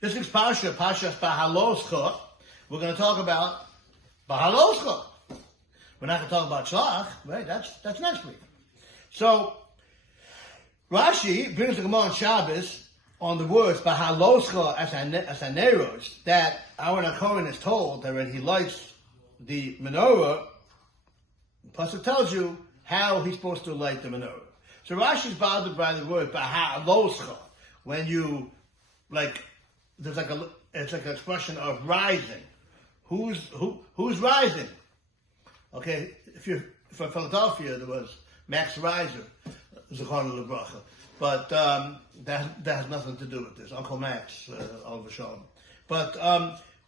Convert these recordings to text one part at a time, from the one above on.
This week's parshas Behaaloscha, we're going to talk about Behaaloscha. We're not going to talk about Shlach, right? That's next week. So, Rashi brings the Gemara on Shabbos on the words Behaaloscha asaneros, that our Kohen is told that when he lights the menorah, the pasuk tells you how he's supposed to light the menorah. So Rashi is bothered by the word Behaaloscha. When you, it's like an expression of rising. Who's rising? Okay, if you're from Philadelphia, there was Max Reiser, Zechron Lebracha. But that has nothing to do with this. Uncle Max, Oliver Shalom. But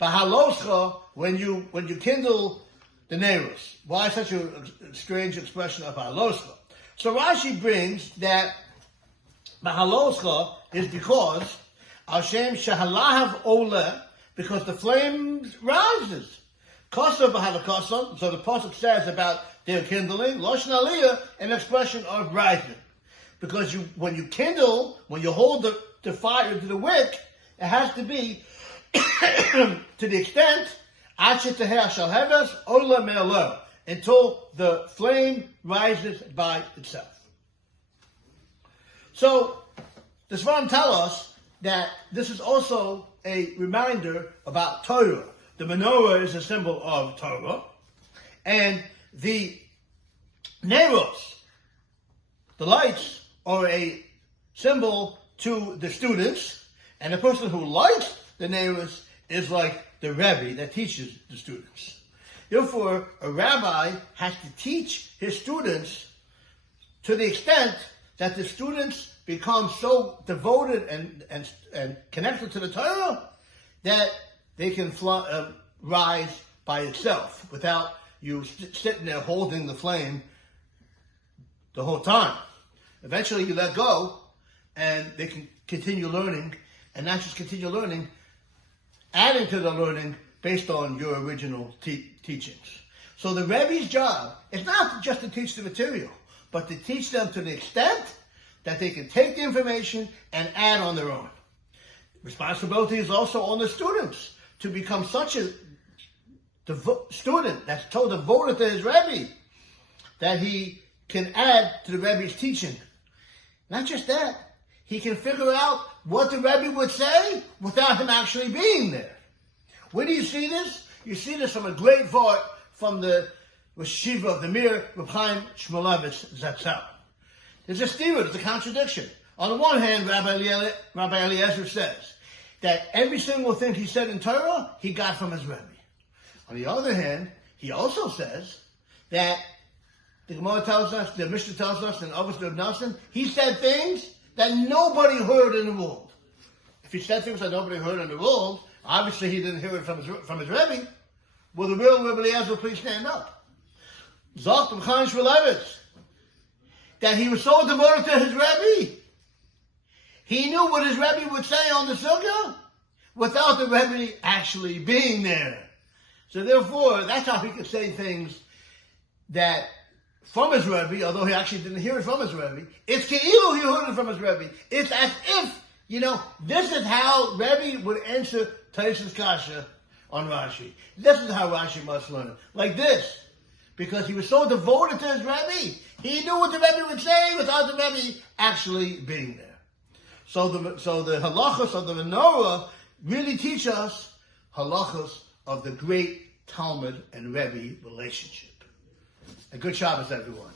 Behaaloscha, when you kindle the Neros. Why such a strange expression of Behaaloscha? So Rashi brings that Behaaloscha is because Hashem Shahalahav Ole, because the flames rises. Kosa Behaaloscha, so the pasuk says about their kindling, Lashon Aliyah, an expression of rising. Because when you hold the fire to the wick, it has to be to the extent until the flame rises by itself. So the Sfarim tell us that this is also a reminder about Torah. The menorah is a symbol of Torah, and the neros, the lights, are a symbol to the students, and the person who lights the neros is like the Rebbe that teaches the students. Therefore, a rabbi has to teach his students to the extent that the students become so devoted and connected to the Torah that they can rise by itself without you sitting there holding the flame the whole time. Eventually you let go and they can continue learning, and not just continue learning, adding to the learning based on your original teachings. So the Rebbe's job is not just to teach the material, but to teach them to the extent that they can take the information and add on their own. Responsibility is also on the students to become such a student that's so devoted to his Rebbe that he can add to the Rebbe's teaching. Not just that, he can figure out what the Rebbe would say without him actually being there. Where do you see this? You see this from a great vort from the Yeshiva of the Mir, Reb Chaim Shmulevitz Zatzal. There's a stira, there's a contradiction. On the one hand, Rabbi Eliezer says that every single thing he said in Torah, he got from his Rebbe. On the other hand, he also says that the Gemara tells us, the Mishnah tells us, and Avos Reb Nassim, he said things that nobody heard in the world. If he said things that nobody heard in the world, obviously he didn't hear it from his Rebbe. Will the real Rebbe Eliezer please stand up? Zok Reb Chaim Shmulevitz, that he was so devoted to his Rebbe, he knew what his Rebbe would say on the sukkah without the Rebbe actually being there. So therefore, that's how he could say things that from his Rebbe, although he actually didn't hear it from his Rebbe. It's ke'ilu he heard it from his Rebbe. It's as if, this is how Rebbe would answer Tais's Kasha on Rashi. This is how Rashi must learn it. Like this. Because he was so devoted to his Rebbe, he knew what the Rebbe would say without the Rebbe actually being there. So the halachos of the menorah really teach us halachos of the great Talmud and Rebbe relationship. A good Shabbos, everyone.